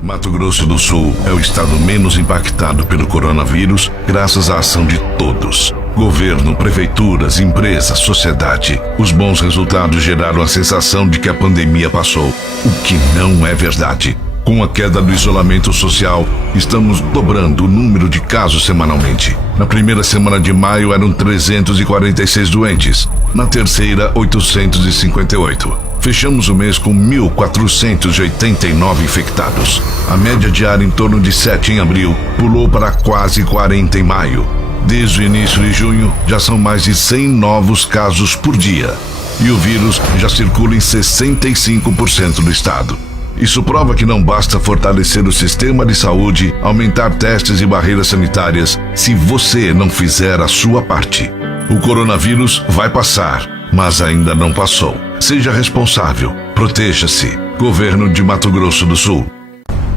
Mato Grosso do Sul é o estado menos impactado pelo coronavírus, graças à ação de todos. Governo, prefeituras, empresas, sociedade. Os bons resultados geraram a sensação de que a pandemia passou, o que não é verdade. Com a queda do isolamento social, estamos dobrando o número de casos semanalmente. Na primeira semana de maio eram 346 doentes, na terceira 858. Fechamos o mês com 1.489 infectados. A média diária em torno de 7 em abril pulou para quase 40 em maio. Desde o início de junho, já são mais de 100 novos casos por dia. E o vírus já circula em 65% do estado. Isso prova que não basta fortalecer o sistema de saúde, aumentar testes e barreiras sanitárias, se você não fizer a sua parte. O coronavírus vai passar, mas ainda não passou. Seja responsável. Proteja-se. Governo de Mato Grosso do Sul.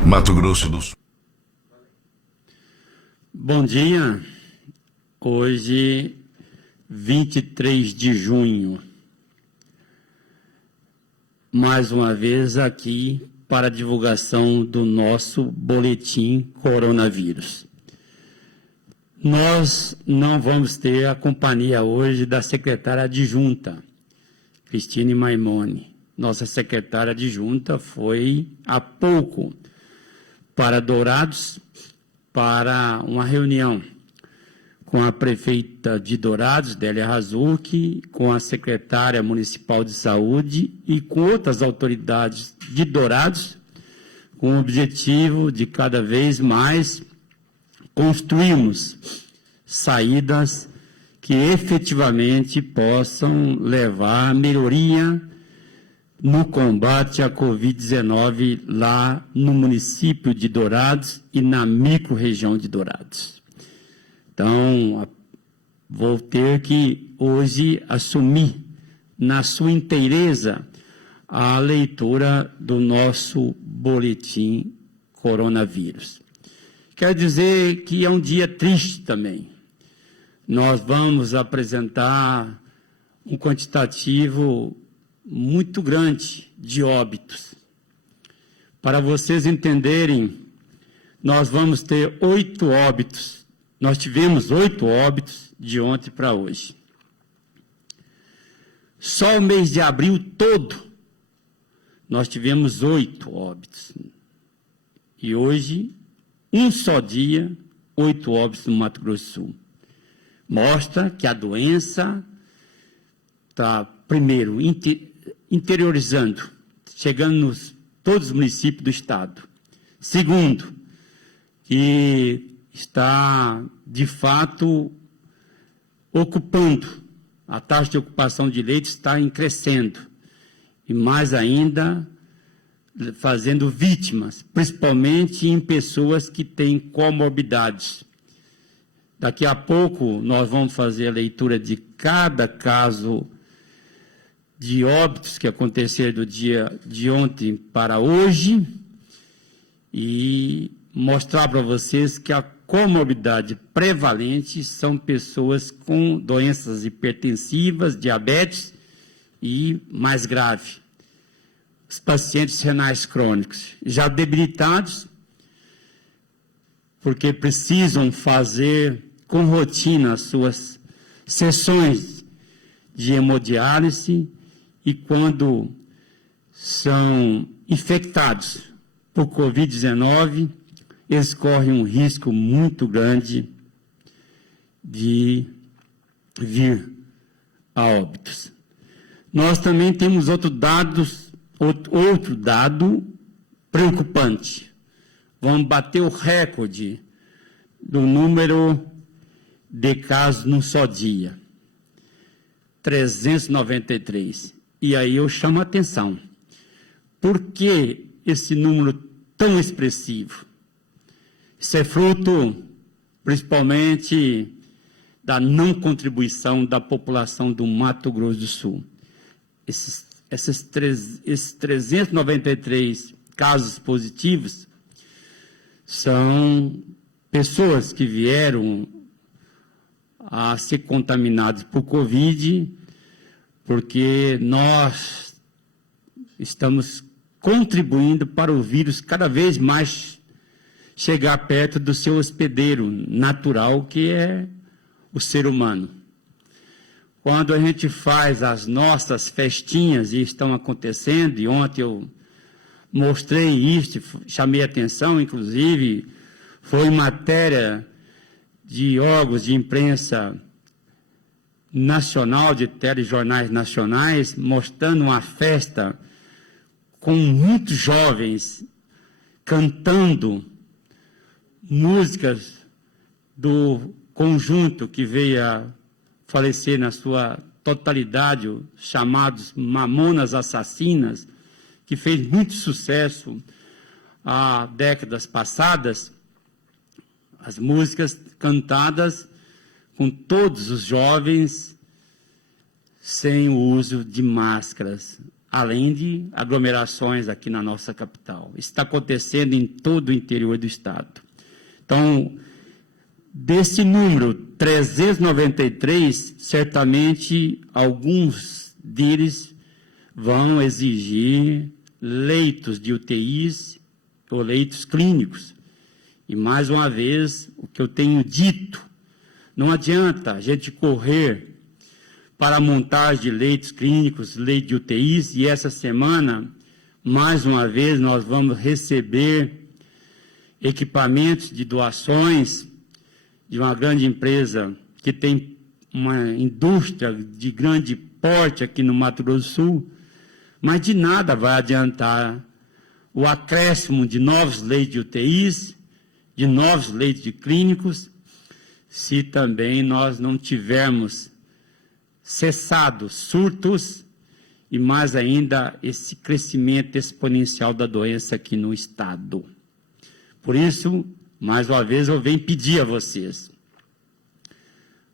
Mato Grosso do Sul. Bom dia. Hoje, 23 de junho. Mais uma vez aqui para a divulgação do nosso boletim coronavírus. Nós não vamos ter a companhia hoje da secretária adjunta, Cristine Maimone. Nossa secretária adjunta foi há pouco para Dourados para uma reunião com a prefeita de Dourados, Délia Razucchi, com a secretária municipal de saúde e com outras autoridades de Dourados, com o objetivo de cada vez mais construirmos saídas que efetivamente possam levar a melhoria no combate à Covid-19 lá no município de Dourados e na micro-região de Dourados. Então, vou ter que hoje assumir na sua inteireza a leitura do nosso boletim coronavírus. Quer dizer que é um dia triste também. Nós vamos apresentar um quantitativo muito grande de óbitos. Para vocês entenderem, nós vamos ter 8 óbitos. Nós tivemos 8 óbitos de ontem para hoje. Só o mês de abril todo, nós tivemos 8 óbitos. E hoje, um só dia, 8 óbitos no Mato Grosso do Sul. Mostra que a doença está, primeiro, interiorizando, chegando nos todos os municípios do estado. Segundo, que está, de fato, ocupando, a taxa de ocupação de leitos está crescendo, e mais ainda, fazendo vítimas, principalmente em pessoas que têm comorbidades. Daqui a pouco, nós vamos fazer a leitura de cada caso de óbitos que aconteceram do dia de ontem para hoje, e mostrar para vocês que a comorbidade prevalente são pessoas com doenças hipertensivas, diabetes e, mais grave, os pacientes renais crônicos, já debilitados, porque precisam fazer com rotina as suas sessões de hemodiálise e quando são infectados por Covid-19, eles correm um risco muito grande de vir a óbitos. Nós também temos outro dado preocupante. Vamos bater o recorde do número de casos num só dia. 393. E aí eu chamo a atenção. Por que esse número tão expressivo? Isso é fruto, principalmente, da não contribuição da população do Mato Grosso do Sul. Esses 393 casos positivos são pessoas que vieram a ser contaminadas por Covid, porque nós estamos contribuindo para o vírus cada vez mais chegar perto do seu hospedeiro natural, que é o ser humano. Quando a gente faz as nossas festinhas, e estão acontecendo, e ontem eu mostrei isso, chamei atenção, inclusive, foi matéria de órgãos de imprensa nacional, de telejornais nacionais, mostrando uma festa com muitos jovens cantando músicas do conjunto que veio a falecer na sua totalidade, chamados Mamonas Assassinas, que fez muito sucesso há décadas passadas, as músicas cantadas com todos os jovens sem o uso de máscaras, além de aglomerações aqui na nossa capital. Isso está acontecendo em todo o interior do estado. Então, desse número, 393, certamente alguns deles vão exigir leitos de UTIs ou leitos clínicos. E, mais uma vez, o que eu tenho dito, não adianta a gente correr para a montagem de leitos clínicos, leitos de UTIs, e essa semana, mais uma vez, nós vamos receber equipamentos de doações de uma grande empresa que tem uma indústria de grande porte aqui no Mato Grosso do Sul, mas de nada vai adiantar o acréscimo de novos leitos de UTIs, de novos leitos de clínicos, se também nós não tivermos cessado surtos e, mais ainda, esse crescimento exponencial da doença aqui no estado. Por isso, mais uma vez, eu venho pedir a vocês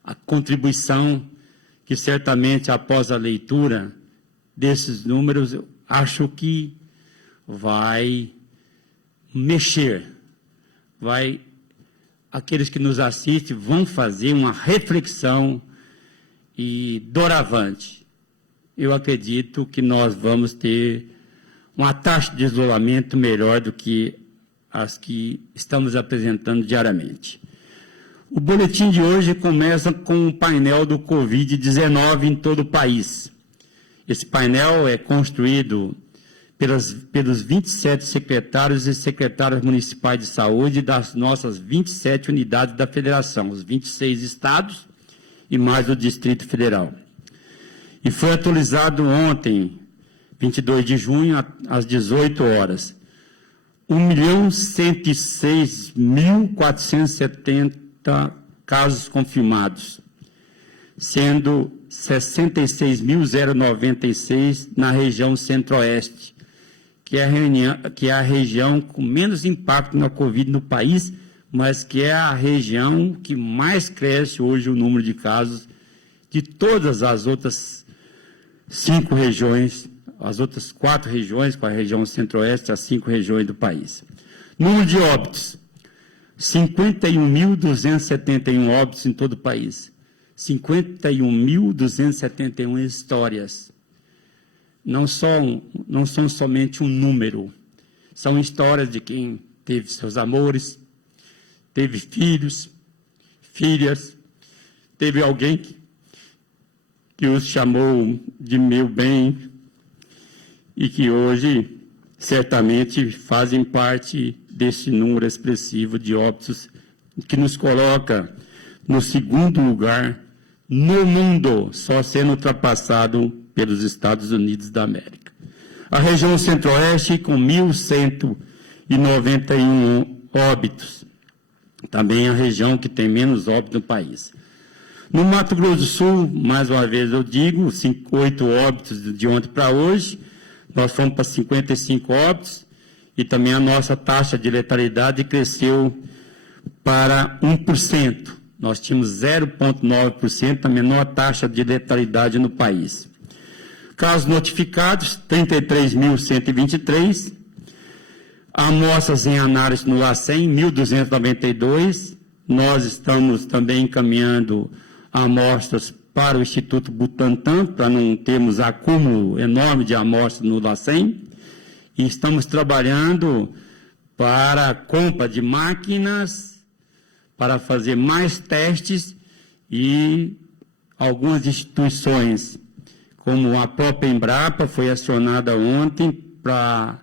a contribuição que, certamente, após a leitura desses números, eu acho que vai mexer, aqueles que nos assistem vão fazer uma reflexão e doravante. Eu acredito que nós vamos ter uma taxa de isolamento melhor do que as que estamos apresentando diariamente. O boletim de hoje começa com o painel do Covid-19 em todo o país. Esse painel é construído pelos 27 secretários e secretárias municipais de saúde das nossas 27 unidades da federação, os 26 estados e mais o Distrito Federal. E foi atualizado ontem, 22 de junho, às 18 horas. 1.106.470 casos confirmados, sendo 66.096 na região centro-oeste, que é a região com menos impacto na Covid no país, mas que é a região que mais cresce hoje o número de casos de todas as outras 5 regiões, as outras 4 regiões, com a região centro-oeste, as 5 regiões do país. Número de óbitos, 51.271 óbitos em todo o país. 51.271 histórias. Não são somente um número, são histórias de quem teve seus amores, teve filhos, filhas, teve alguém que os chamou de meu bem e que hoje certamente fazem parte desse número expressivo de óbitos que nos coloca no segundo lugar no mundo, só sendo ultrapassado pelos Estados Unidos da América. A região centro-oeste com 1.191 óbitos, também a região que tem menos óbitos no país. No Mato Grosso do Sul, mais uma vez eu digo, 8 óbitos de ontem para hoje, nós fomos para 55 óbitos e também a nossa taxa de letalidade cresceu para 1%. Nós tínhamos 0,9%, a menor taxa de letalidade no país. Casos notificados, 33.123. Amostras em análise no LACEN, 1.292. Nós estamos também encaminhando amostras para o Instituto Butantan, para não termos acúmulo enorme de amostras no LACEN. E estamos trabalhando para a compra de máquinas, para fazer mais testes, e algumas instituições, como a própria Embrapa, foi acionada ontem para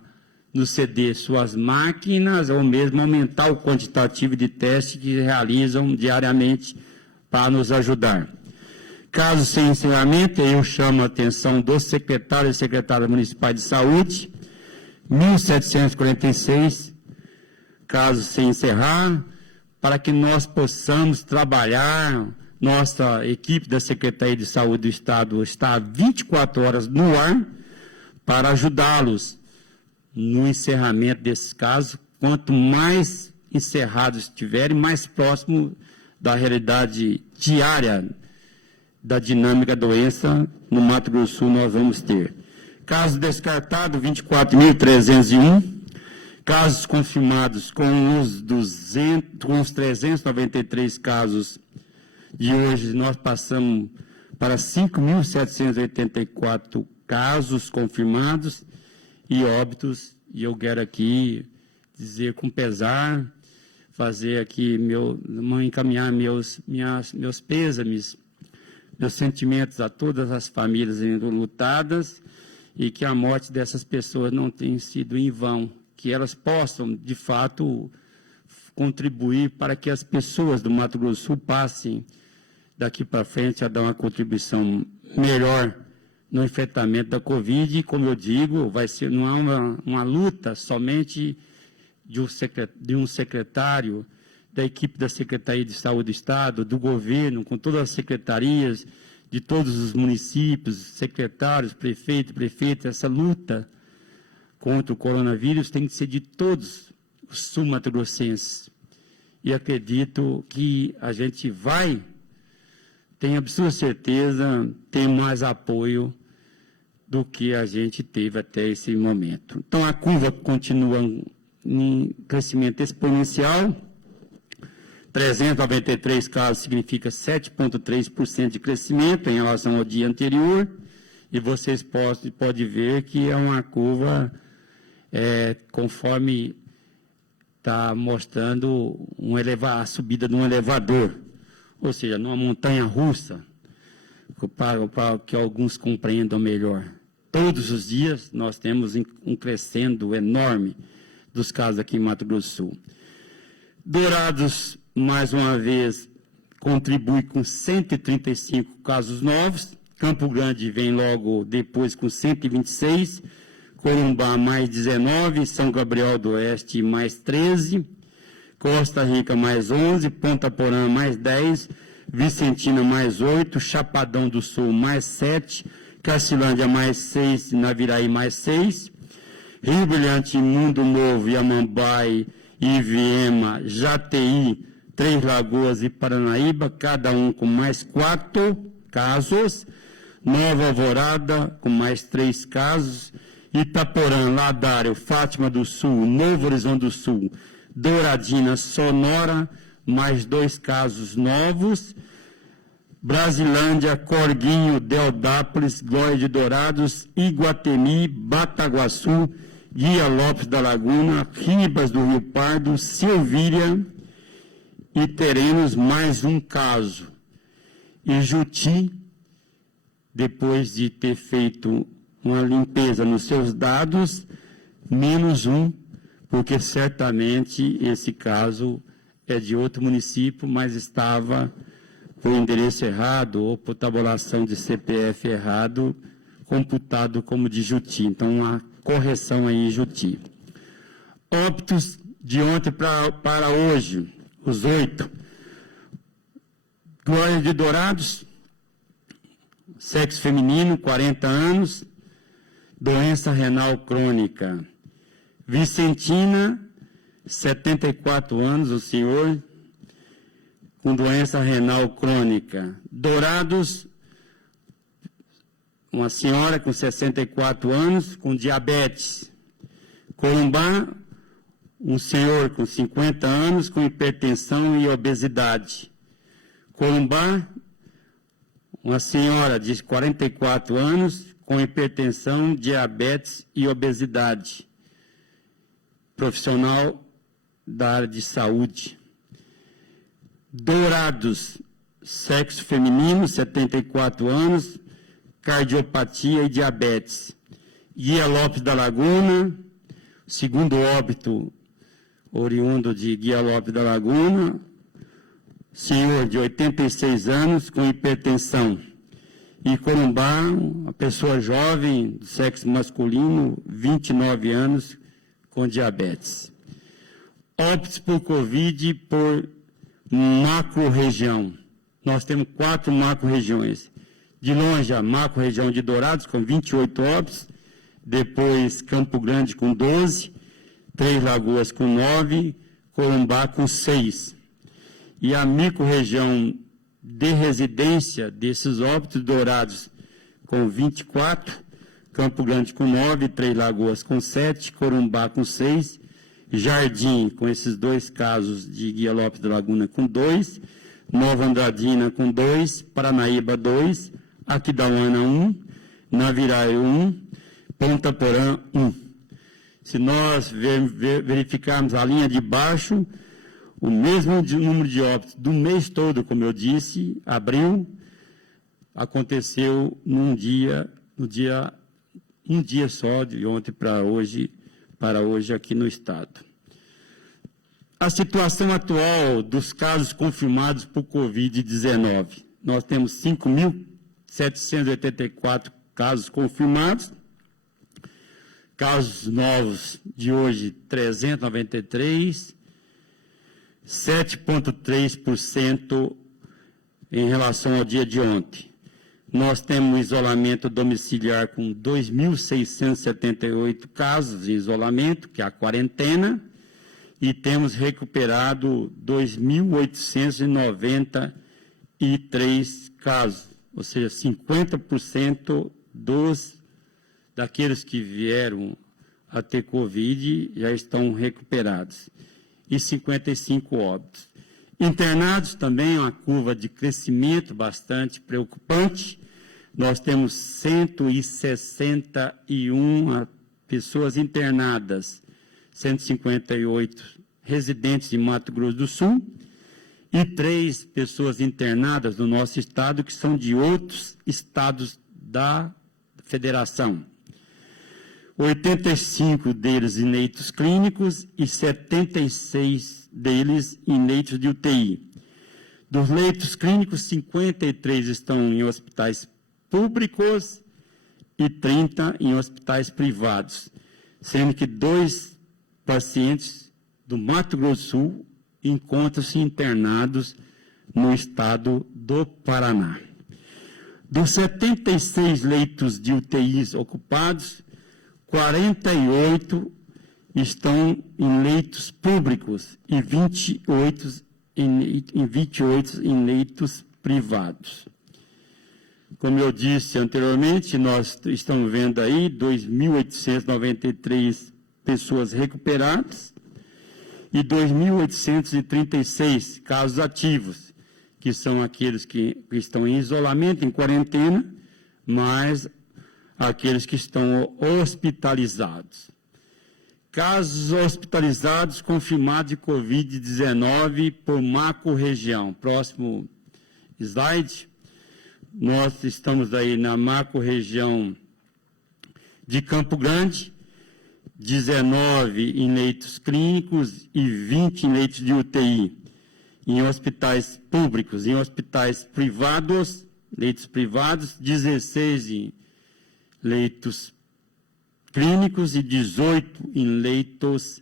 nos ceder suas máquinas ou mesmo aumentar o quantitativo de testes que realizam diariamente para nos ajudar. Caso sem encerramento, eu chamo a atenção dos secretários e secretárias municipais de saúde, 1.746 casos sem encerrar, para que nós possamos trabalhar. Nossa equipe da Secretaria de Saúde do Estado está 24 horas no ar para ajudá-los no encerramento desses casos. Quanto mais encerrados estiverem, mais próximo da realidade diária da dinâmica da doença no Mato Grosso do Sul nós vamos ter. Casos descartados, 24.301. Casos confirmados com os 393 casos de hoje, nós passamos para 5.784 casos confirmados e óbitos. E eu quero aqui dizer com pesar, fazer aqui, encaminhar meus pêsames, meus sentimentos a todas as famílias enlutadas, e que a morte dessas pessoas não tenha sido em vão, que elas possam, de fato, contribuir para que as pessoas do Mato Grosso do Sul passem daqui para frente a dar uma contribuição melhor no enfrentamento da Covid. E, como eu digo, não é uma luta somente de um secretário, da equipe da Secretaria de Saúde do Estado, do governo, com todas as secretarias, de todos os municípios, secretários, prefeitos. Essa luta contra o coronavírus tem que ser de todos os sul-mato-grossenses. E acredito que a gente tenho absoluta certeza, tem mais apoio do que a gente teve até esse momento. Então, a curva continua em crescimento exponencial. 393 casos significa 7,3% de crescimento em relação ao dia anterior, e vocês podem ver que é uma curva, conforme está mostrando a subida de um elevador, ou seja, numa montanha russa, para que alguns compreendam melhor. Todos os dias nós temos um crescendo enorme dos casos aqui em Mato Grosso do Sul. Dourados, mais uma vez, contribui com 135 casos novos. Campo Grande vem logo depois com 126. Corumbá, mais 19. São Gabriel do Oeste, mais 13. Costa Rica, mais 11. Ponta Porã, mais 10. Vicentina, mais 8. Chapadão do Sul, mais 7. Cacilândia, mais 6. Naviraí, mais 6. Rio Brilhante, Mundo Novo, Iamambai, Iviema, Jataí, Três Lagoas e Paranaíba, cada um com mais 4 casos. Nova Alvorada, com mais 3 casos. Itaporã, Ladário, Fátima do Sul, Novo Horizonte do Sul, Douradina, Sonora, mais 2 casos novos. Brasilândia, Corguinho, Deodápolis, Glória de Dourados, Iguatemi, Bataguaçu, Guia Lopes da Laguna, Ribas do Rio Pardo, Silvíria, e teremos mais um caso. E Juti, depois de ter feito uma limpeza nos seus dados, menos um, porque certamente esse caso é de outro município, mas estava por endereço errado ou por tabulação de CPF errado, computado como de Juti. Então, uma correção aí em Juti. Óbitos de ontem para hoje, os 8. Glória de Dourados, sexo feminino, 40 anos, doença renal crônica. Vicentina, 74 anos, o senhor, com doença renal crônica. Dourados, uma senhora com 64 anos, com diabetes. Corumbá, um senhor com 50 anos, com hipertensão e obesidade. Corumbá, uma senhora de 44 anos, com hipertensão, diabetes e obesidade. profissional da área de saúde. Dourados, sexo feminino, 74 anos, cardiopatia e diabetes. Guia Lopes da Laguna, segundo óbito, oriundo de Guia Lopes da Laguna, senhor de 86 anos, com hipertensão. E Corumbá, uma pessoa jovem, do sexo masculino, 29 anos, com diabetes. Óbitos por Covid por macro-região. Nós temos 4 macro-regiões. De longe, a macro-região de Dourados, com 28 óbitos, depois Campo Grande com 12, Três Lagoas com 9, Corumbá com 6. E a micro-região de residência desses óbitos, Dourados com 24, Campo Grande com 9, Três Lagoas com 7, Corumbá com 6, Jardim, com esses 2 casos de Guia Lopes da Laguna com 2, Nova Andradina com 2, Paranaíba 2, Aquidauana 1, Naviraí 1, Ponta Porã 1. Se nós verificarmos a linha de baixo, o mesmo número de óbitos do mês todo, como eu disse, abril, aconteceu um dia só, de ontem para hoje aqui no estado. A situação atual dos casos confirmados por Covid-19. Nós temos 5.784 casos confirmados, casos novos de hoje 393, 7,3% em relação ao dia de ontem. Nós temos isolamento domiciliar com 2.678 casos de isolamento, que é a quarentena, e temos recuperado 2.893 casos, ou seja, 50% daqueles que vieram a ter Covid já estão recuperados, e 55 óbitos. Internados também, uma curva de crescimento bastante preocupante. Nós temos 161 pessoas internadas, 158 residentes de Mato Grosso do Sul e 3 pessoas internadas no nosso estado que são de outros estados da federação. 85 deles em leitos clínicos e 76 deles em leitos de UTI. Dos leitos clínicos, 53 estão em hospitais públicos e 30 em hospitais privados, sendo que 2 pacientes do Mato Grosso do Sul encontram-se internados no estado do Paraná. Dos 76 leitos de UTIs ocupados, 48 estão em leitos públicos e 28 em leitos privados. Como eu disse anteriormente, nós estamos vendo aí 2.893 pessoas recuperadas e 2.836 casos ativos, que são aqueles que estão em isolamento, em quarentena, mas aqueles que estão hospitalizados. Casos hospitalizados confirmados de Covid-19 por macro-região. Próximo slide. Nós estamos aí na macro-região de Campo Grande, 19 em leitos clínicos e 20 em leitos de UTI, em hospitais públicos, em hospitais privados, leitos privados, 16 em leitos clínicos e 18 em leitos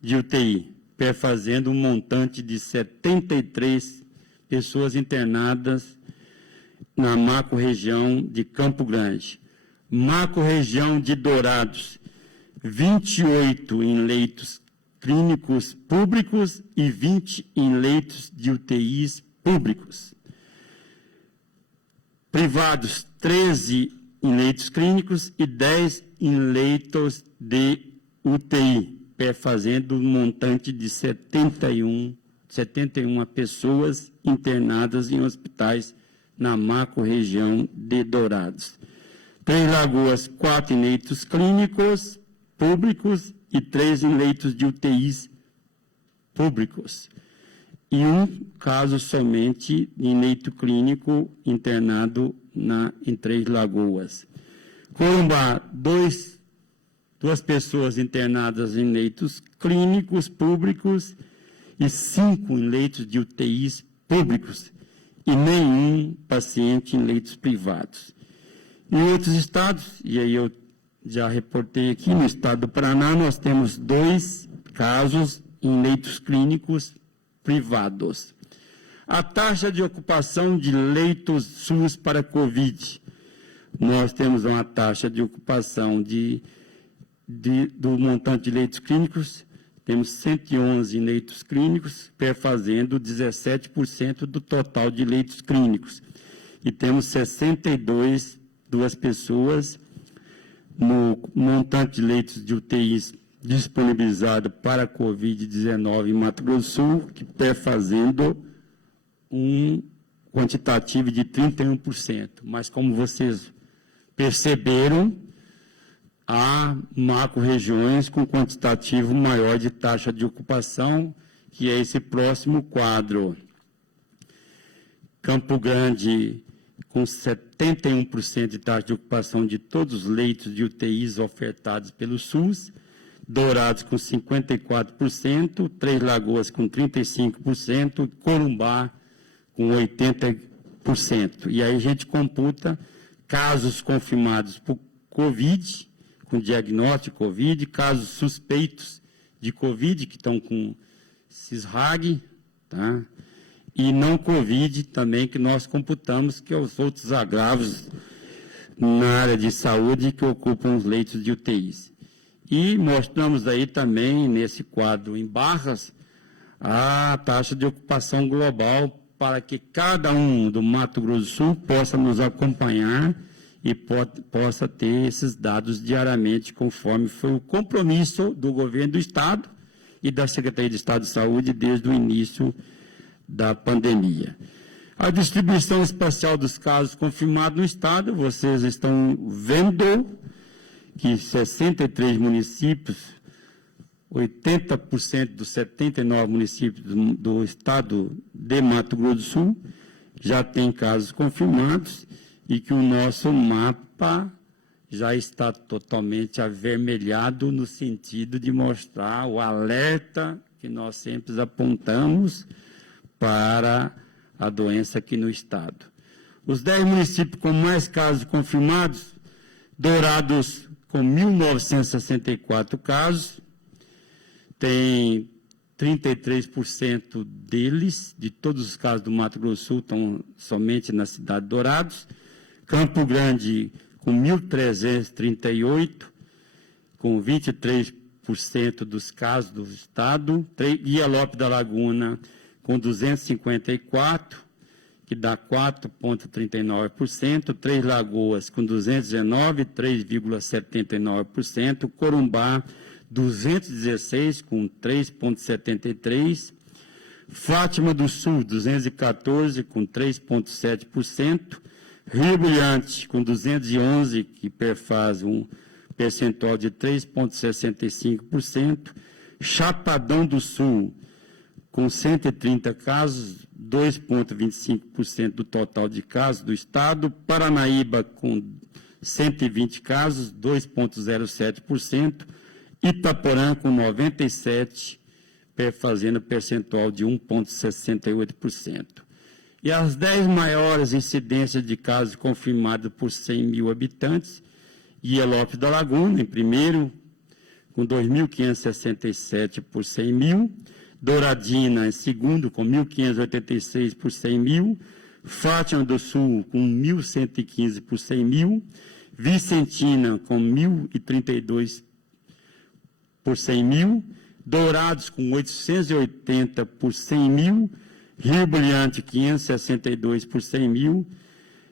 de UTI, perfazendo um montante de 73 pessoas internadas na macro-região de Campo Grande. Macro-região de Dourados, 28 em leitos clínicos públicos e 20 em leitos de UTIs públicos. Privados, 13 em leitos clínicos e 10 em leitos de UTI, perfazendo um montante de 71 pessoas internadas em hospitais na macro-região de Dourados. Três Lagoas, 4 em leitos clínicos públicos e 3 em leitos de UTIs públicos. E um caso somente em leito clínico internado em Três Lagoas. Corumbá, duas pessoas internadas em leitos clínicos públicos e 5 em leitos de UTIs públicos e nenhum paciente em leitos privados. Em outros estados, e aí eu já reportei aqui, no estado do Paraná, nós temos 2 casos em leitos clínicos privados. A taxa de ocupação de leitos SUS para Covid. Nós temos uma taxa de ocupação do montante de leitos clínicos, temos 111 leitos clínicos, perfazendo 17% do total de leitos clínicos. E temos 62 pessoas no montante de leitos de UTIs disponibilizado para a Covid-19 em Mato Grosso do Sul, que perfazendo um quantitativo de 31%. Mas, como vocês perceberam, há macro-regiões com quantitativo maior de taxa de ocupação, que é esse próximo quadro. Campo Grande, com 71% de taxa de ocupação de todos os leitos de UTIs ofertados pelo SUS, Dourados com 54%, Três Lagoas com 35%, Corumbá com 80%. E aí a gente computa casos confirmados por Covid, com diagnóstico de Covid, casos suspeitos de Covid, que estão com CISRAG, tá? E não Covid também, que nós computamos, que é os outros agravos na área de saúde que ocupam os leitos de UTIs. E mostramos aí também, nesse quadro em barras, a taxa de ocupação global para que cada um do Mato Grosso do Sul possa nos acompanhar e possa ter esses dados diariamente, conforme foi o compromisso do governo do Estado e da Secretaria de Estado de Saúde desde o início da pandemia. A distribuição espacial dos casos confirmados no Estado, vocês estão vendo que 63 municípios, 80% dos 79 municípios do Estado de Mato Grosso do Sul já tem casos confirmados e que o nosso mapa já está totalmente avermelhado no sentido de mostrar o alerta que nós sempre apontamos para a doença aqui no Estado. Os 10 municípios com mais casos confirmados, Dourados com 1.964 casos, tem 33% deles, de todos os casos do Mato Grosso do Sul, estão somente na cidade de Dourados. Campo Grande com 1.338, com 23% dos casos do estado. Guia Lopes da Laguna com 254, que dá 4,39%. Três Lagoas com 219, 3,79%. Corumbá, 216, com 3,73%. Fátima do Sul, 214, com 3,7%. Rio Brilhante, com 211, que perfaz um percentual de 3,65%. Chapadão do Sul, com 130 casos, 2,25% do total de casos do Estado. Paranaíba, com 120 casos, 2,07%. Itaporã, com 97, fazendo percentual de 1,68%. E as 10 maiores incidências de casos confirmados por 100 mil habitantes, Guia Lopes da Laguna, em primeiro, com 2.567 por 100 mil, Douradina, em segundo, com 1.586 por 100 mil, Fátima do Sul, com 1.115 por 100 mil, Vicentina, com 1.032 por 100 mil, Dourados, com 880 por 100 mil, Rio Brilhante, 562 por 100 mil,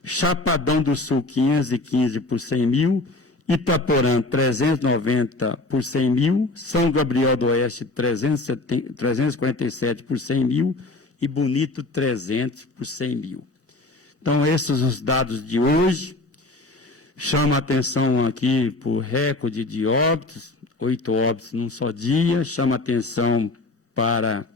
Chapadão do Sul, 515 por 100 mil, Itaporã, 390 por 100 mil, São Gabriel do Oeste, 347 por 100 mil e Bonito, 300 por 100 mil. Então, esses os dados de hoje. Chama a atenção aqui por recorde de óbitos, 8 óbitos num só dia, chama atenção para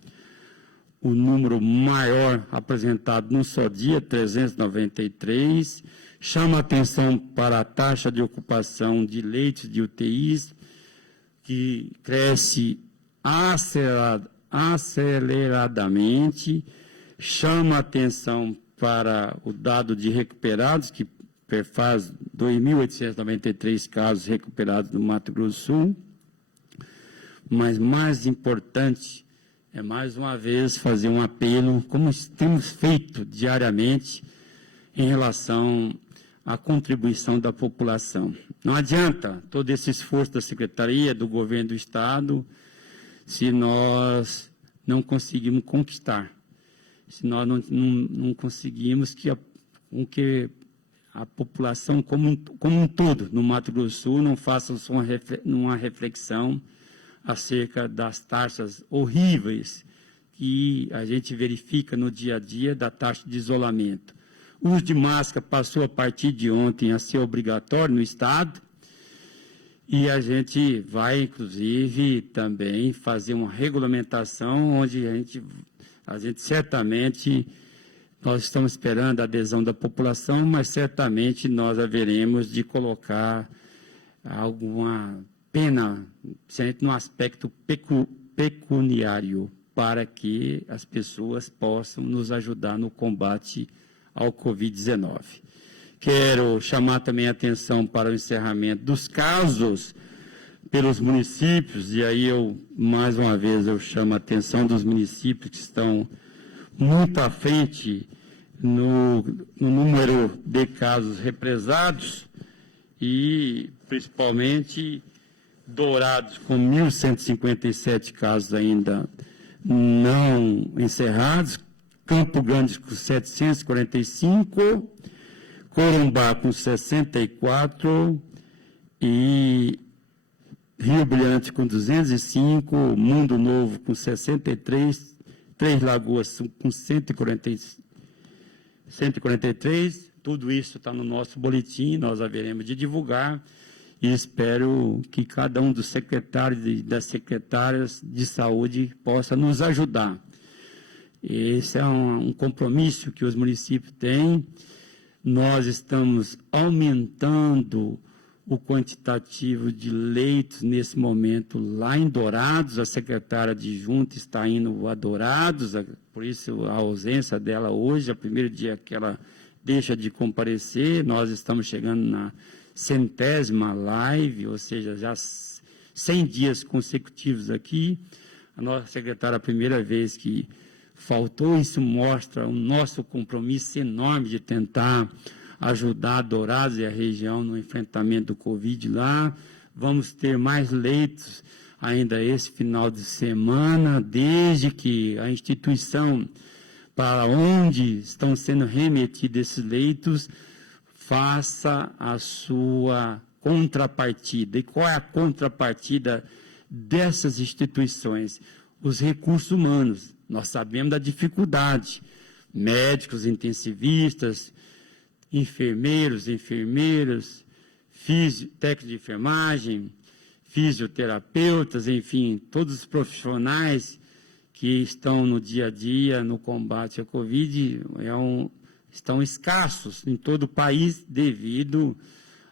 o número maior apresentado num só dia, 393, chama atenção para a taxa de ocupação de leitos de UTIs, que cresce aceleradamente, chama atenção para o dado de recuperados, que faz 2.893 casos recuperados no Mato Grosso do Sul, mas mais importante é, mais uma vez, fazer um apelo, como temos feito diariamente, em relação à contribuição da população. Não adianta todo esse esforço da Secretaria, do Governo do Estado, se nós não conseguimos conquistar, se nós não conseguimos que a população como um todo no Mato Grosso do Sul não faça uma reflexão acerca das taxas horríveis que a gente verifica no dia a dia da taxa de isolamento. O uso de máscara passou a partir de ontem a ser obrigatório no Estado e a gente vai, inclusive, também fazer uma regulamentação onde a gente certamente, nós estamos esperando a adesão da população, mas certamente nós haveremos de colocar alguma pena, principalmente no aspecto pecuniário, para que as pessoas possam nos ajudar no combate ao Covid-19. Quero chamar também a atenção para o encerramento dos casos pelos municípios, e aí mais uma vez, eu chamo a atenção dos municípios que estão muito à frente no número de casos represados e, principalmente, Dourados, com 1.157 casos ainda não encerrados, Campo Grande com 745, Corumbá com 64 e Rio Brilhante com 205, Mundo Novo com 63, Três Lagoas com 143, tudo isso está no nosso boletim, nós haveremos de divulgar. E espero que cada um dos secretários e das secretárias de saúde possa nos ajudar. Esse é um compromisso que os municípios têm. Nós estamos aumentando o quantitativo de leitos nesse momento lá em Dourados. A secretária adjunta está indo a Dourados, por isso a ausência dela hoje, é o primeiro dia que ela deixa de comparecer. Nós estamos chegando na 100ª live, ou seja, já 100 dias consecutivos aqui. A nossa secretária, a primeira vez que faltou, isso mostra o nosso compromisso enorme de tentar ajudar Dourados e a região no enfrentamento do Covid lá. Vamos ter mais leitos ainda esse final de semana, desde que a instituição para onde estão sendo remetidos esses leitos faça a sua contrapartida. E qual é a contrapartida dessas instituições? Os recursos humanos. Nós sabemos da dificuldade. Médicos, intensivistas, enfermeiros, enfermeiras, técnicos de enfermagem, fisioterapeutas, enfim, todos os profissionais que estão no dia a dia no combate à Covid estão escassos em todo o país devido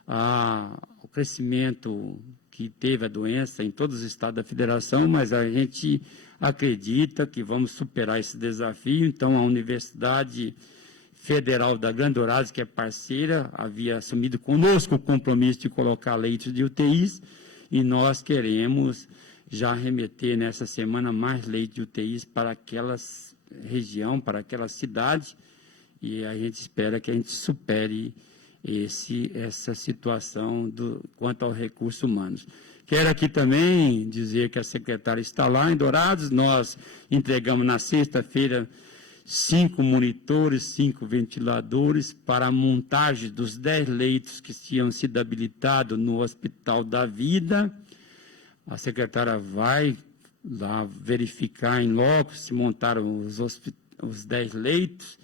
ao crescimento que teve a doença em todos os estados da federação, mas a gente acredita que vamos superar esse desafio. Então, a Universidade Federal da Grande Dourados, que é parceira, havia assumido conosco o compromisso de colocar leitos de UTIs, e nós queremos já remeter nessa semana mais leitos de UTIs para aquela região, para aquela cidade, e a gente espera que a gente supere essa situação quanto aos recursos humanos. Quero aqui também dizer que a secretária está lá em Dourados. Nós entregamos na sexta-feira 5 monitores, 5 ventiladores para a montagem dos 10 leitos que tinham sido habilitados no Hospital da Vida. A secretária vai lá verificar em loco se montaram os 10 leitos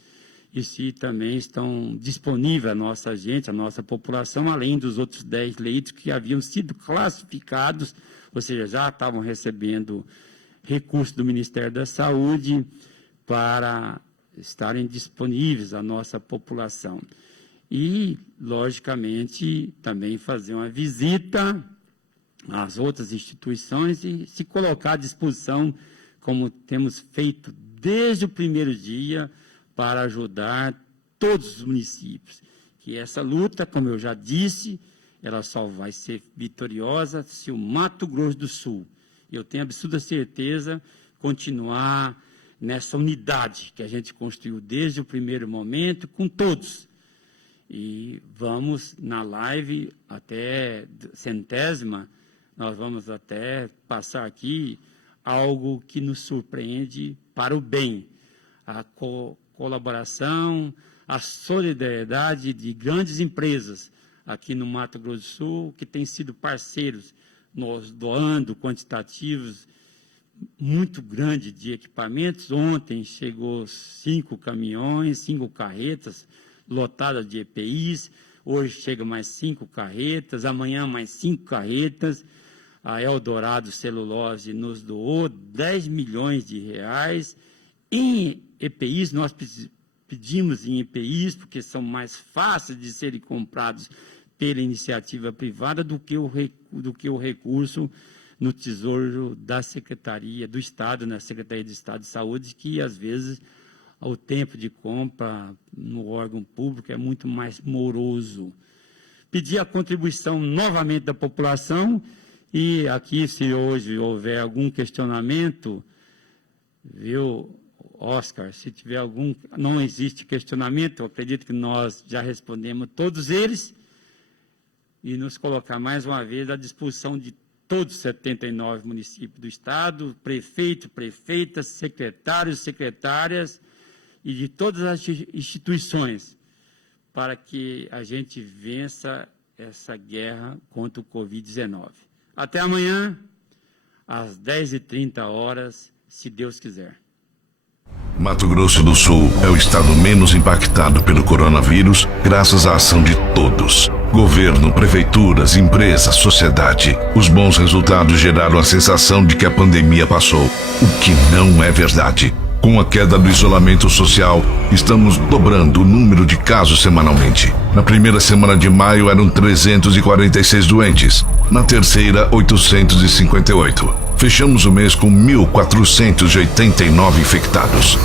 e se também estão disponíveis a nossa gente, a nossa população, além dos outros 10 leitos que haviam sido classificados ou seja, já estavam recebendo recursos do Ministério da Saúde para estarem disponíveis à nossa população. E, logicamente, também fazer uma visita às outras instituições e se colocar à disposição, como temos feito desde o primeiro dia, para ajudar todos os municípios. Que essa luta, como eu já disse, ela só vai ser vitoriosa se o Mato Grosso do Sul, eu tenho absoluta certeza, continuar nessa unidade que a gente construiu desde o primeiro momento, com todos. E vamos, na live, até centésima, nós vamos até passar aqui algo que nos surpreende para o bem. A colaboração, a solidariedade de grandes empresas aqui no Mato Grosso do Sul, que têm sido parceiros, nós doando quantitativos muito grande de equipamentos. Ontem chegou 5 caminhões, 5 carretas lotadas de EPIs, hoje chega mais 5 carretas, amanhã mais 5 carretas. A Eldorado Celulose nos doou 10 milhões de reais em EPIs. Nós pedimos em EPIs porque são mais fáceis de serem comprados pela iniciativa privada do que o recurso no Tesouro da Secretaria do Estado, na Secretaria de Estado de Saúde, que às vezes o tempo de compra no órgão público é muito mais moroso. Pedir a contribuição novamente da população e aqui, se hoje houver algum questionamento, viu, Oscar, se tiver algum, não existe questionamento, eu acredito que nós já respondemos todos eles, e nos colocar mais uma vez à disposição de todos os 79 municípios do Estado, prefeito, prefeitas, secretários, secretárias e de todas as instituições, para que a gente vença essa guerra contra o Covid-19. Até amanhã, às 10h30, se Deus quiser. Mato Grosso do Sul é o estado menos impactado pelo coronavírus, graças à ação de todos. Governo, prefeituras, empresas, sociedade. Os bons resultados geraram a sensação de que a pandemia passou, o que não é verdade. Com a queda do isolamento social, estamos dobrando o número de casos semanalmente. Na primeira semana de maio eram 346 doentes, na terceira 858. Fechamos o mês com 1.489 infectados.